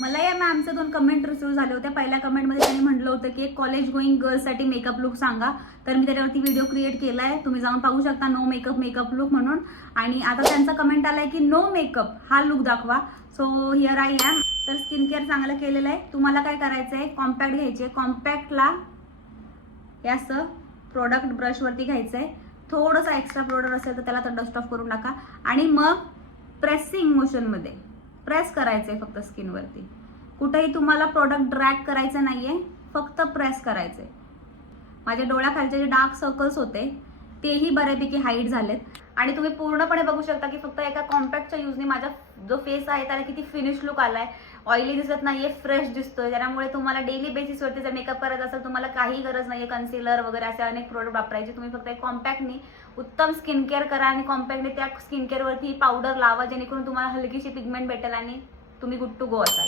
मला या मॅमचे 2 comment receive झाले होते. पहिल्या कमेंटमध्ये त्यांनी म्हटलं होतं की एक कॉलेज गोईंग गर्ल्ससाठी मेकअप लुक सांगा. तर मी त्याच्यावरती व्हिडिओ क्रिएट केला आहे, तुम्ही जाऊन पाहू शकता, नो मेकअप लुक म्हणून. आणि आता त्यांचा कमेंट आलाय की नो मेकअप हा लुक दाखवा. So here I am. तर स्किन केअर चांगलं केलेलं आहे. तुम्हाला काय करायचं आहे, कॉम्पॅक्ट घ्यायचे. कॉम्पॅक्टला असं प्रोडक्ट ब्रशवरती घ्यायचं आहे. थोडंसं एक्स्ट्रा प्रोडक्ट असेल तर त्याला तर डस्ट ऑफ करून टाका. आणि मग प्रेसिंग मोशनमध्ये प्रेस करायचं आहे फक्त स्किनवरती. कुठेही तुम्हाला प्रोडक्ट ड्रॅग करायचं नाहीये, फक्त प्रेस करायचंय. माझ्या डोळ्याखालचे जे डार्क सर्कल्स होते तेही बऱ्यापैकी हाईड झालेत. आणि तुम्ही पूर्णपणे बघू शकता की फक्त एका कॉम्पॅक्टच्या यूजने माझा जो फेस आहे त्याला किती फिनिश लुक आलाय. ऑइली दिसत नाहीये, फ्रेश दिसतोय. त्यामुळे तुम्हाला डेली बेसिसवरती जर मेकअप करायचा असेल तुम्हाला काही गरज नाहीये कन्सिलर वगैरे असे अनेक प्रोडक्ट वापरायचे. तुम्ही फक्त एक कॉम्पॅक्टनी उत्तम स्किन केअर करा आणि कॉम्पॅक्टने त्या स्किन केअरवरती पावडर लावा, जेणेकरून तुम्हाला हलकीशी पिगमेंट भेटेल आणि तुम्ही गुड टू गो असाल.